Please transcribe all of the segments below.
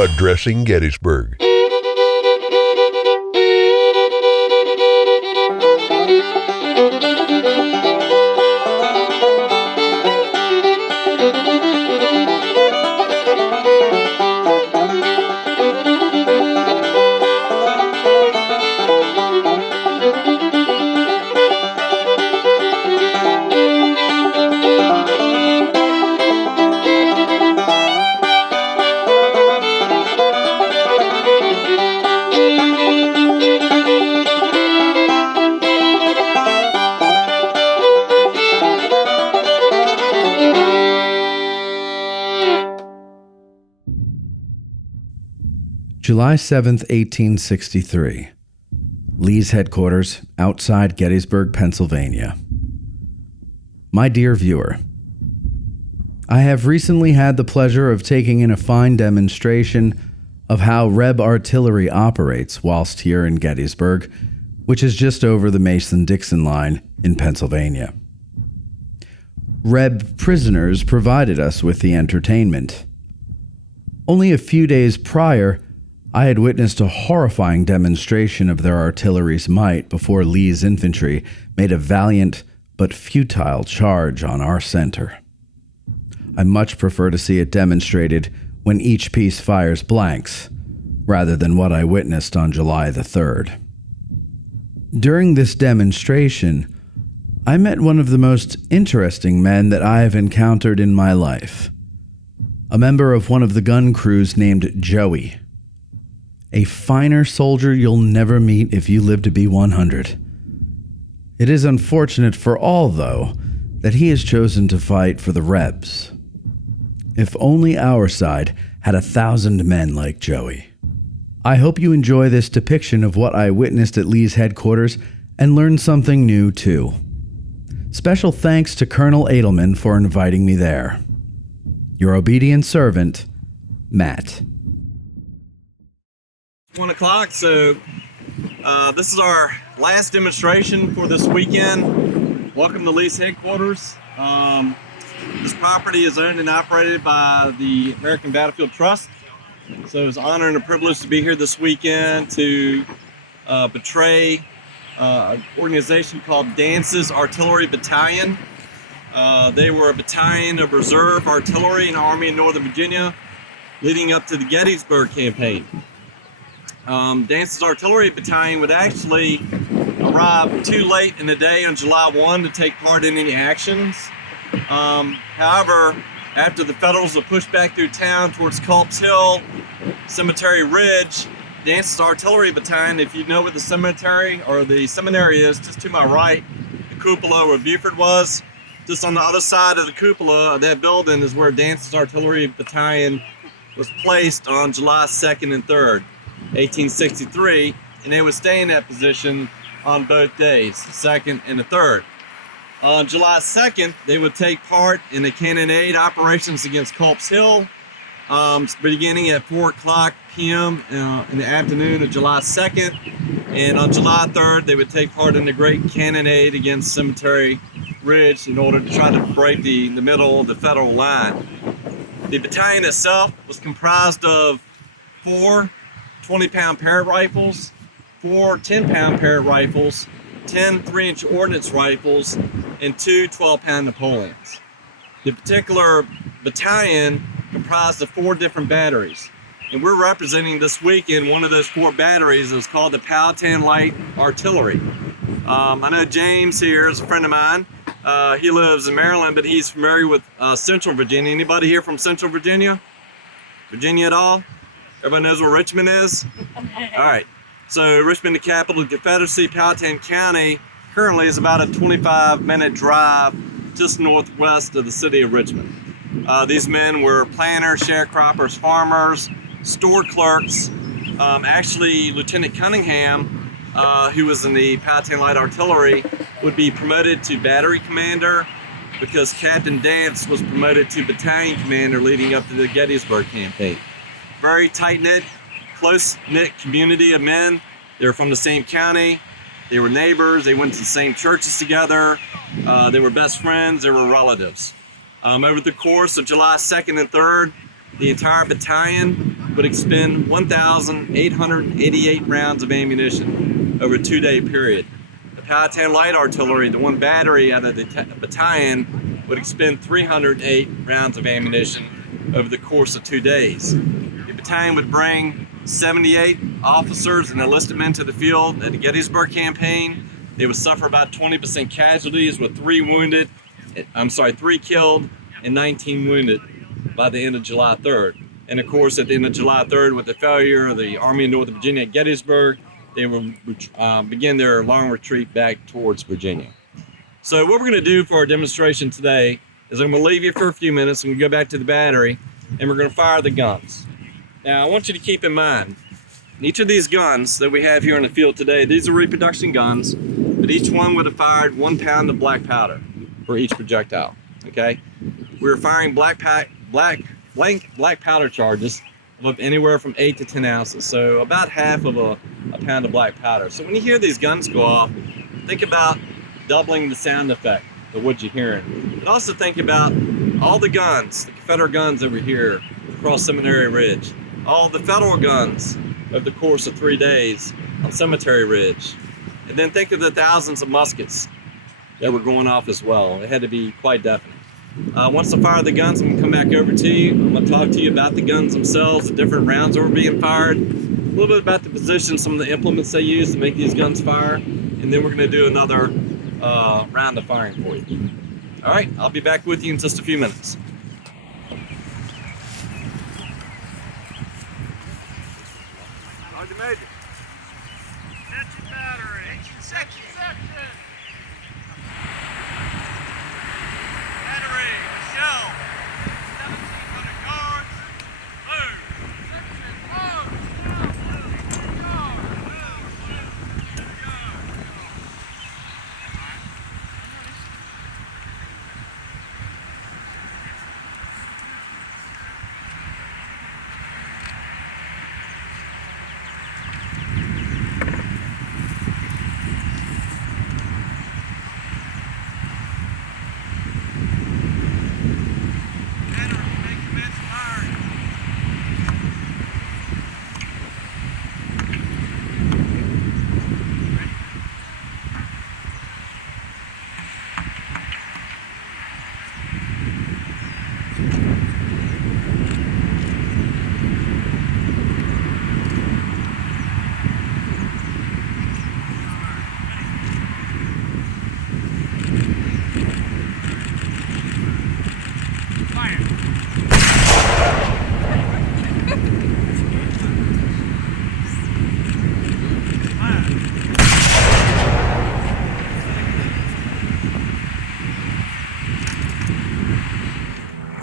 Addressing Gettysburg. July 7th, 1863. Lee's headquarters, outside Gettysburg, Pennsylvania. My dear viewer, I have recently had the pleasure of taking in a fine demonstration of how Reb artillery operates whilst here in Gettysburg, which is just over the Mason-Dixon line in Pennsylvania. Reb prisoners provided us with the entertainment. Only a few days prior, I had witnessed a horrifying demonstration of their artillery's might before Lee's infantry made a valiant but futile charge on our center. I much prefer to see it demonstrated when each piece fires blanks, rather than what I witnessed on July the 3rd. During this demonstration, I met one of the most interesting men that I have encountered in my life, a member of one of the gun crews named Joey. A finer soldier you'll never meet if you live to be 100. It is unfortunate for all, though, that he has chosen to fight for the Rebs. If only our side had 1,000 men like Joey. I hope you enjoy this depiction of what I witnessed at Lee's headquarters and learned something new, too. Special thanks to Colonel Adelman for inviting me there. Your obedient servant, Matt. 1 o'clock, so this is our last demonstration for this weekend. Welcome to Lee's headquarters. This property is owned and operated by the American Battlefield Trust. So it's an honor and a privilege to be here this weekend to betray an organization called Dance's Artillery Battalion. They were a battalion of reserve artillery in the Army of Northern Virginia leading up to the Gettysburg campaign. Dance's Artillery Battalion would actually arrive too late in the day on July 1 to take part in any actions. However, after the Federals were pushed back through town towards Culp's Hill, Cemetery Ridge, Dance's Artillery Battalion, if you know what the cemetery or the seminary is, just to my right, the cupola where Buford was, just on the other side of the cupola of that building is where Dance's Artillery Battalion was placed on July 2nd and 3rd. 1863, and they would stay in that position on both days, the 2nd and the 3rd. On July 2nd, they would take part in the cannonade operations against Culp's Hill, beginning at 4 o'clock p.m. In the afternoon of July 2nd, and on July 3rd, they would take part in the great cannonade against Cemetery Ridge in order to try to break the middle of the Federal line. The battalion itself was comprised of 4 20-pound Parrott rifles, 4 10-pound Parrott rifles, 10 3-inch ordnance rifles, and 2 12-pound Napoleons. The particular battalion comprised of 4 different batteries, and we're representing this weekend one of those 4 batteries. It's called the Battalion Light Artillery. I know James here is a friend of mine. He lives in Maryland, but he's familiar with Central Virginia. Anybody here from Central Virginia? Virginia at all? Everybody knows where Richmond is? All right. So Richmond, the capital of the Confederacy, Powhatan County, currently is about a 25-minute drive just northwest of the city of Richmond. These men were planters, sharecroppers, farmers, store clerks. Actually, Lieutenant Cunningham, who was in the Powhatan Light Artillery, would be promoted to battery commander because Captain Dance was promoted to battalion commander leading up to the Gettysburg campaign. Very tight-knit, close-knit community of men. They were from the same county. They were neighbors. They went to the same churches together. They were best friends. They were relatives. Over the course of July 2nd and 3rd, the entire battalion would expend 1,888 rounds of ammunition over a 2-day period. The Powhatan Light Artillery, the one battery out of the battalion, would expend 308 rounds of ammunition over the course of 2 days. The battalion would bring 78 officers and enlisted men to the field at the Gettysburg campaign. They would suffer about 20% casualties with 3 killed and 19 wounded by the end of July 3rd. And of course, at the end of July 3rd, with the failure of the Army of Northern Virginia at Gettysburg, they will begin their long retreat back towards Virginia. So what we're going to do for our demonstration today is I'm going to leave you for a few minutes and we go back to the battery and we're going to fire the guns. Now I want you to keep in mind, each of these guns that we have here in the field today, these are reproduction guns, but each one would have fired 1 pound of black powder for each projectile, okay? We're firing black powder charges of anywhere from 8 to 10 ounces, so about half of a pound of black powder. So when you hear these guns go off, think about doubling the sound effect of what you're hearing. But also think about all the guns, the Confederate guns over here across Seminary Ridge, all the Federal guns over the course of 3 days on Cemetery Ridge. And then think of the thousands of muskets that were going off as well. It had to be quite deafening. Once I fire the guns, I'm going to come back over to you. I'm going to talk to you about the guns themselves, the different rounds that were being fired, a little bit about the position, some of the implements they use to make these guns fire, and then we're going to do another round of firing for you. All right, I'll be back with you in just a few minutes. Roger, Major. Attention battery. Section. Battery, shell. 1,700 yards. Move. Section, move.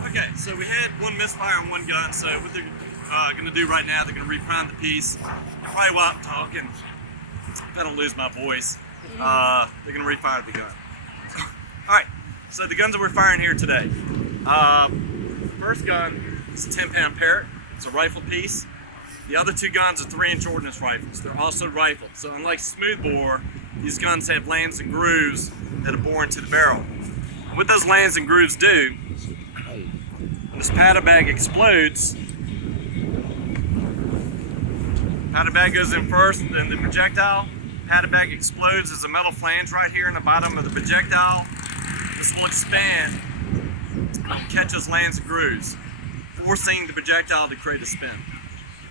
Okay, so we had one misfire on one gun, so what they're going to do right now, they're going to reprime the piece. Probably while I'm talking, if I don't lose my voice, they're going to refire the gun. Alright, so the guns that we're firing here today. First gun is a 10-pound Parrott. It's a rifle piece. The other 2 guns are 3-inch ordnance rifles. They're also rifled. So unlike smoothbore, these guns have lands and grooves that are bore into the barrel. And what those lands and grooves do, when this powder bag explodes, powder bag goes in first, then the projectile. Powder bag explodes. There's a metal flange right here in the bottom of the projectile. This will expand and catch those lands and grooves, forcing the projectile to create a spin.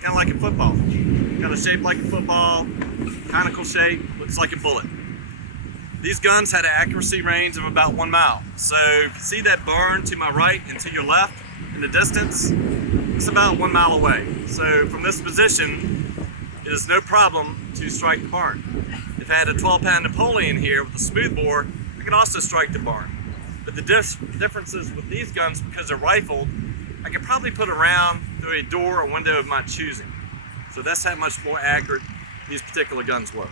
Kind of like a football. Got a shape like a football, conical shape, looks like a bullet. These guns had an accuracy range of about 1 mile. So if you see that barn to my right and to your left in the distance, it's about 1 mile away. So from this position, it is no problem to strike the barn. If I had a 12-pound Napoleon here with a smoothbore, I could also strike the barn. But the differences with these guns, because they're rifled, I could probably put a round through a door or window of my choosing. So that's how much more accurate these particular guns were.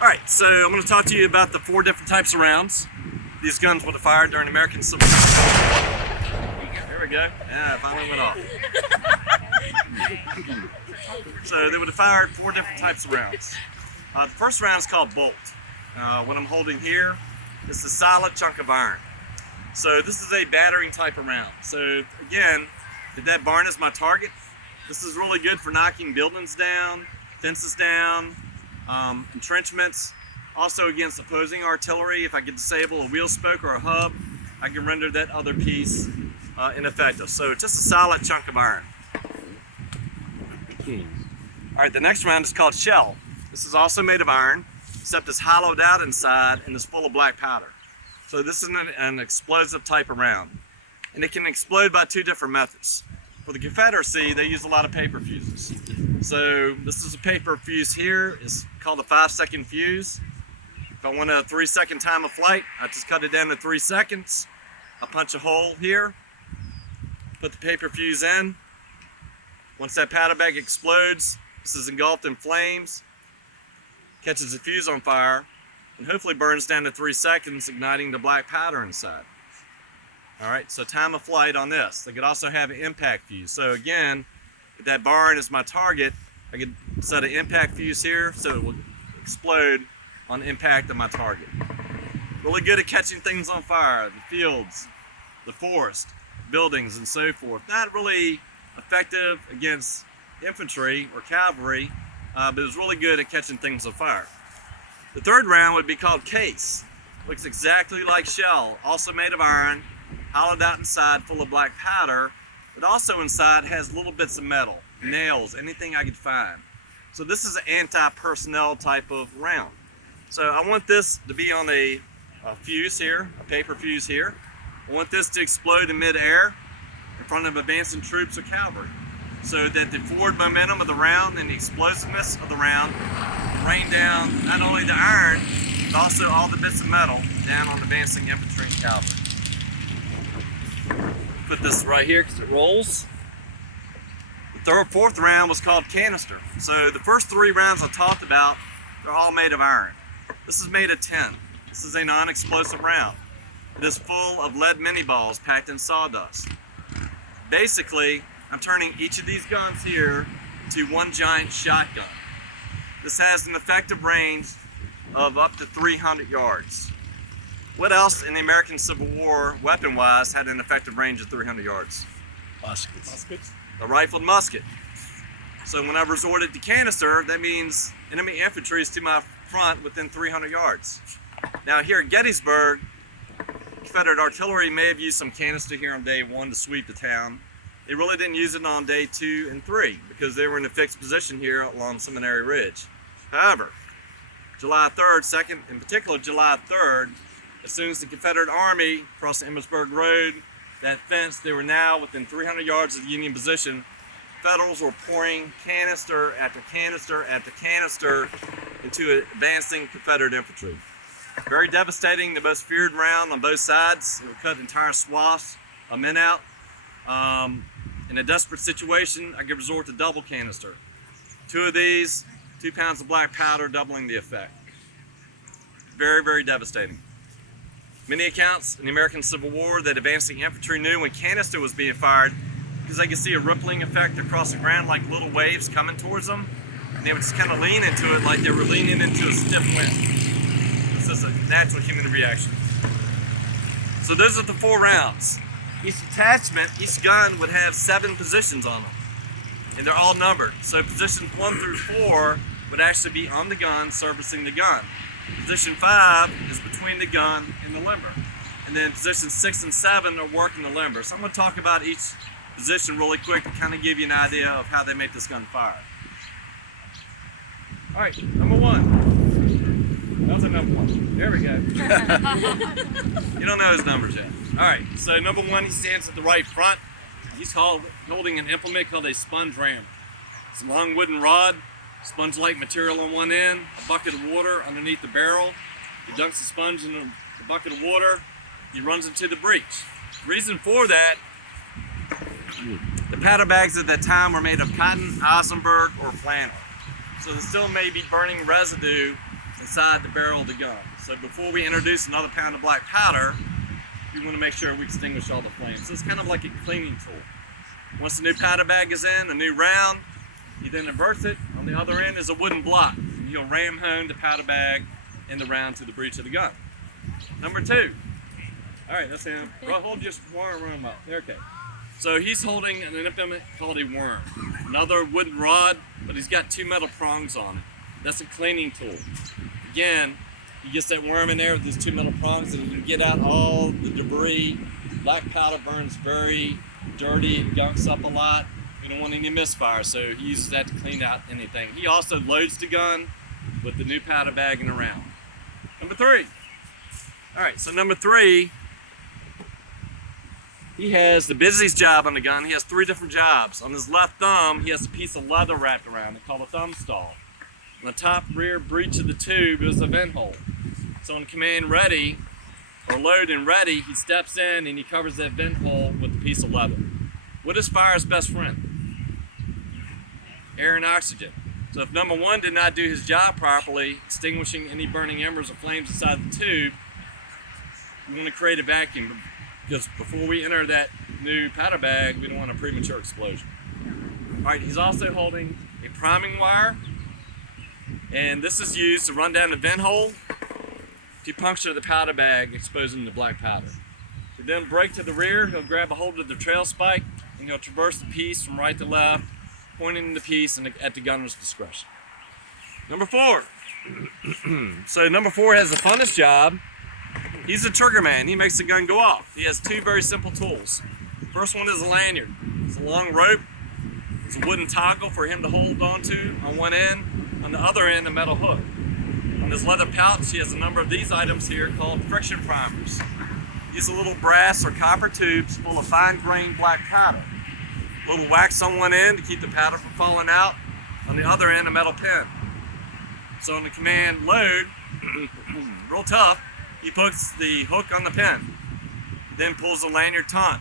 Alright, so I'm going to talk to you about the 4 different types of rounds these guns would have fired during the American Civil War. There we go. Yeah, it finally went off. So they would have fired 4 different types of rounds. The first round is called bolt. What I'm holding here is a solid chunk of iron. So this is a battering type of round. So again, if that barn is my target, This is really good for knocking buildings down, fences down, entrenchments. Also against opposing artillery. If I could disable a wheel spoke or a hub, I can render that other piece ineffective. So just a solid chunk of iron. All right, the next round is called shell. This is also made of iron, except it's hollowed out inside and is full of black powder. So this is an explosive type of round. And it can explode by two different methods. For the Confederacy, they use a lot of paper fuses. So this is a paper fuse here. It's called a 5-second fuse. If I want a 3-second time of flight, I just cut it down to 3 seconds. I punch a hole here, put the paper fuse in. Once that powder bag explodes, this is engulfed in flames, catches the fuse on fire, and hopefully burns down to 3 seconds, igniting the black powder inside. All right, so time of flight on this. They could also have an impact fuse. So again, if that barn is my target, I could set an impact fuse here so it will explode on impact of my target. Really good at catching things on fire, the fields, the forest, buildings, and so forth. Not really effective against infantry or cavalry, but it's really good at catching things on fire. The third round would be called case. Looks exactly like shell, also made of iron, hollowed out inside, full of black powder, but also inside has little bits of metal, nails, anything I could find. So this is an anti-personnel type of round. So I want this to be on a fuse here, a paper fuse here. I want this to explode in mid-air in front of advancing troops or cavalry, so that the forward momentum of the round and the explosiveness of the round rain down not only the iron, but also all the bits of metal down on advancing infantry and cavalry. Put this right here because it rolls. The fourth round was called canister. So the first 3 rounds I talked about, they're all made of iron. This is made of tin. This is a non-explosive round. It is full of lead mini balls packed in sawdust. Basically, I'm turning each of these guns here to one giant shotgun. This has an effective range of up to 300 yards. What else in the American Civil War, weapon-wise, had an effective range of 300 yards? Muskets. A rifled musket. So when I resorted to canister, that means enemy infantry is to my front within 300 yards. Now here at Gettysburg, Confederate artillery may have used some canister here on day 1 to sweep the town. They really didn't use it on day 2 and 3 because they were in a fixed position here along Seminary Ridge. However, July 3rd, in particular July 3rd, as soon as the Confederate Army crossed the Gettysburg Road, that fence, they were now within 300 yards of the Union position. Federals were pouring canister after canister after canister into advancing Confederate infantry. Very devastating, the most feared round on both sides. It would cut entire swaths of men out. In a desperate situation, I could resort to double canister. 2 of these, 2 pounds of black powder, doubling the effect. Very, very devastating. Many accounts in the American Civil War that advancing infantry knew when canister was being fired because they could see a rippling effect across the ground like little waves coming towards them, and they would just kind of lean into it like they were leaning into a stiff wind. This is a natural human reaction. So those are the 4 rounds. Each attachment, each gun would have 7 positions on them, and they're all numbered. So positions 1 through 4 would actually be on the gun, servicing the gun. Position 5 is between the gun and the limber. And then positions 6 and 7 are working the limber. So I'm going to talk about each position really quick to kind of give you an idea of how they make this gun fire. All right, number 1. That was a number 1. There we go. You don't know his numbers yet. All right, so number 1, he stands at the right front. He's holding an implement called a sponge ram. It's a long wooden rod, sponge-like material on one end, a bucket of water underneath the barrel. He dunks the sponge in the bucket of water. He runs into the breech. The reason for that, the powder bags at that time were made of cotton, Eisenberg, or flannel. So there still may be burning residue inside the barrel of the gun. So before we introduce another pound of black powder, we want to make sure we extinguish all the flames. So it's kind of like a cleaning tool. Once the new powder bag is in, a new round, you then inverts it. On the other end is a wooden block. You'll ram home the powder bag and the round to the breech of the gun. Number 2. All right, that's him. Hold just one arm up. Okay. So he's holding an implement called a worm, another wooden rod, but he's got two metal prongs on it. That's a cleaning tool. Again, he gets that worm in there with these two metal prongs and he can get out all the debris. Black powder burns very dirty, it gunks up a lot. We don't want any misfire, so he uses that to clean out anything. He also loads the gun with the new powder bag in a round. Number 3. All right, so number 3, he has the busiest job on the gun. He has 3 different jobs. On his left thumb, he has a piece of leather wrapped around it called a thumb stall. On the top rear breech of the tube is a vent hole. So on command ready, or load and ready, he steps in and he covers that vent hole with a piece of leather. What is fire's best friend? Air and oxygen. So if number 1 did not do his job properly, extinguishing any burning embers or flames inside the tube, we want to create a vacuum, because before we enter that new powder bag, we don't want a premature explosion. All right, he's also holding a priming wire, and this is used to run down the vent hole to puncture the powder bag, exposing the black powder. To then break to the rear, he'll grab a hold of the trail spike, and he'll traverse the piece from right to left, pointing the piece and at the gunner's discretion. Number 4. So number 4 has the funnest job. He's a trigger man. He makes the gun go off. He has 2 very simple tools. First one is a lanyard. It's a long rope. It's a wooden toggle for him to hold onto on one end. On the other end, a metal hook. On his leather pouch, he has a number of these items here called friction primers. These are little brass or copper tubes full of fine-grained black powder. A little wax on one end to keep the powder from falling out. On the other end, a metal pin. So on the command load, real tough, he puts the hook on the pin, then pulls the lanyard taut.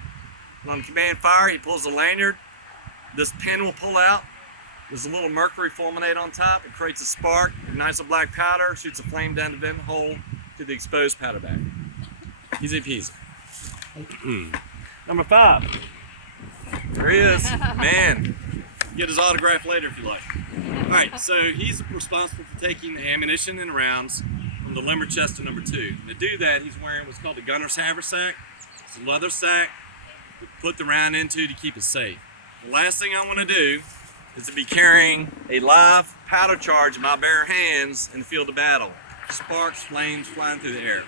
And on command fire, he pulls the lanyard. This pin will pull out. There's a little mercury fulminate on top. It creates a spark, ignites the black powder, shoots a flame down the vent hole to the exposed powder bag. Easy peasy. Number 5. There he is. Man, get his autograph later if you like. All right, so he's responsible for taking the ammunition and rounds from the limber chest to number 2. And to do that, he's wearing what's called a gunner's haversack. It's a leather sack to put the round into to keep it safe. The last thing I want to do is to be carrying a live powder charge in my bare hands in the field of battle. Sparks, flames flying through the air.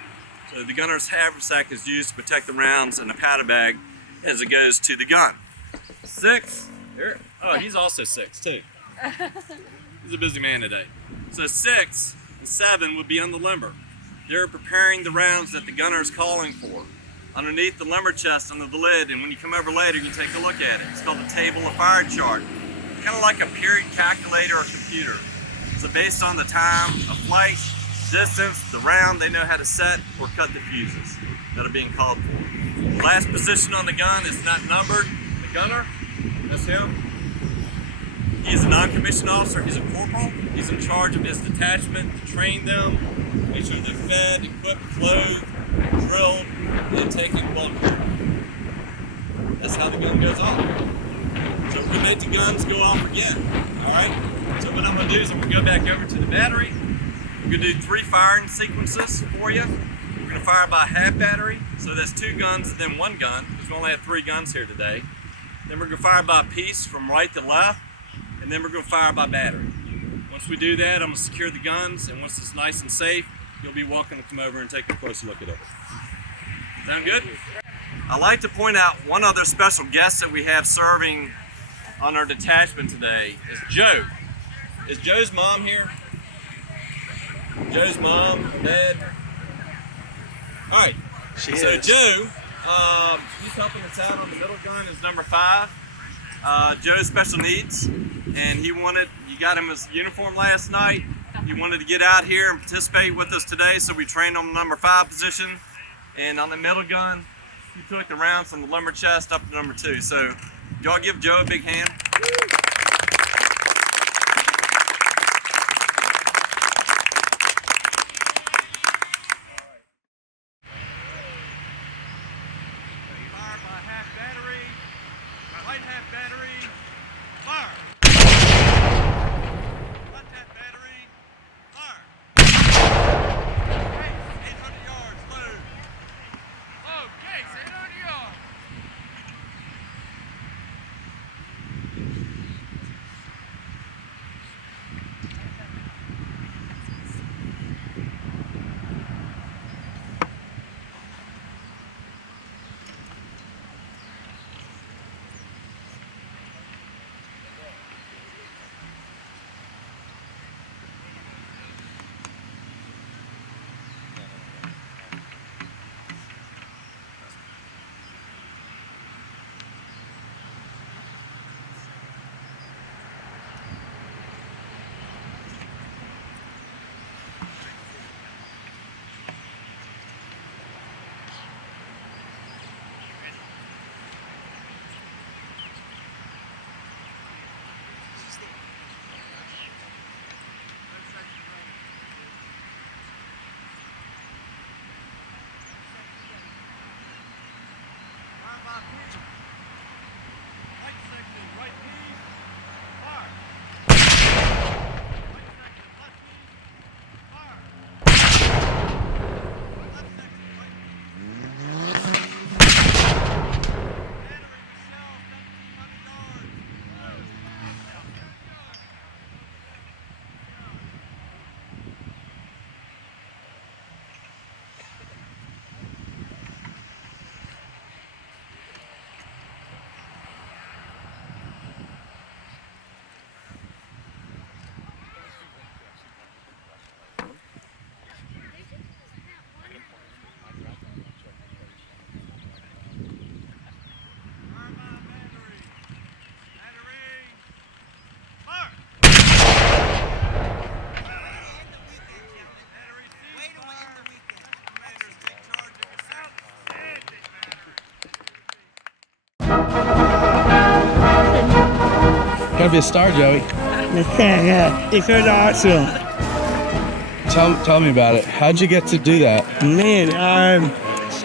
So the gunner's haversack is used to protect the rounds in the powder bag as it goes to the gun. 6. There. Oh, he's also 6 too. He's a busy man today. So 6 and 7 would be on the limber. They're preparing the rounds that the gunner is calling for. Underneath the limber chest under the lid, and when you come over later, you can take a look at it. It's called a table of fire chart. Kind of like a period calculator or computer. So based on the time of flight, distance, the round, they know how to set or cut the fuses that are being called for. The last position on the gun is not numbered. The gunner, that's him. He's a non-commissioned officer. He's a corporal. He's in charge of his detachment to train them, make sure they're fed, equipped, clothed, drilled, and taken bulk. That's how the gun goes off. So we make the guns go off again. All right. So what I'm going to do is I'm going to go back over to the battery. We're going to do 3 firing sequences for you. We're going to fire by half battery. So that's 2 guns and then 1 gun, because we only have 3 guns here today. Then we're going to fire by piece from right to left. And then we're going to fire by battery. Once we do that, I'm going to secure the guns, and once it's nice and safe, you'll be welcome to come over and take a closer look at it. Sound good? I'd like to point out one other special guest that we have serving on our detachment today is Joe. Is Joe's mom here? Joe's mom, dad? All right. So Joe, he's helping us out on the middle gun is number 5. Joe's special needs, and you got him his uniform last night. He wanted to get out here and participate with us today, so we trained on the number 5 position. And on the middle gun, he took the round from the limber chest up to number 2. So y'all give Joe a big hand. Fire by half battery. By light half battery. Fire. Light half battery. Fire. Case, 800 yards, load. Oh, case, 800 yards. Gotta be a star, Joey. Yeah, it was awesome. Tell me about it. How'd you get to do that? Man,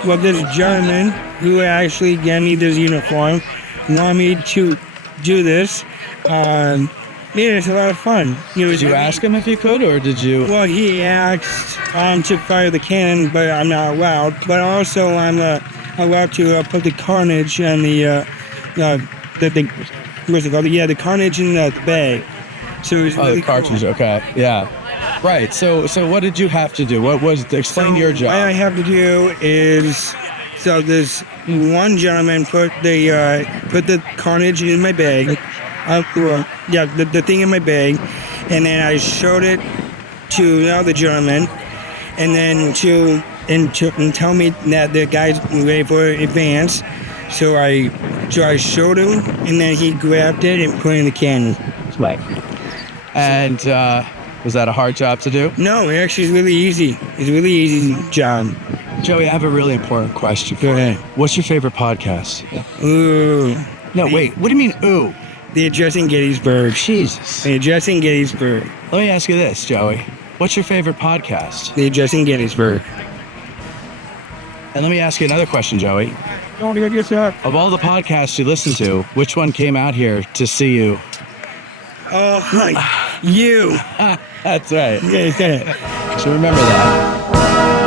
well, this gentleman who actually gave me this uniform wanted me to do this. Man, it's a lot of fun. Did you ask him if you could, or did you? Well, he asked to fire the cannon, but I'm not allowed. But also, I'm allowed to put the carnage on the what's it called? Yeah, the carnage in the bag. So it was really the cartridge. cool. Okay, yeah. Right. So what did you have to do? What was? Explain your job. What I have to do is, so this one gentleman put the carnage in my bag. The thing in my bag, and then I showed it to the other gentleman, and then to tell me that the guy's ready for advance. So I showed him, and then he grabbed it and put it in the cannon. Right. And was that a hard job to do? No, it actually is really easy. It's a really easy job. Joey, I have a really important question. Go ahead. What's your favorite podcast? Ooh. No, wait. What do you mean, ooh? The Address in Gettysburg. Jesus. The Address in Gettysburg. Let me ask you this, Joey. What's your favorite podcast? The Address in Gettysburg. And let me ask you another question, Joey. Don't get yourself. Of all the podcasts you listen to, which one came out here to see you? Oh, hi. You. That's right. Yeah. So remember that.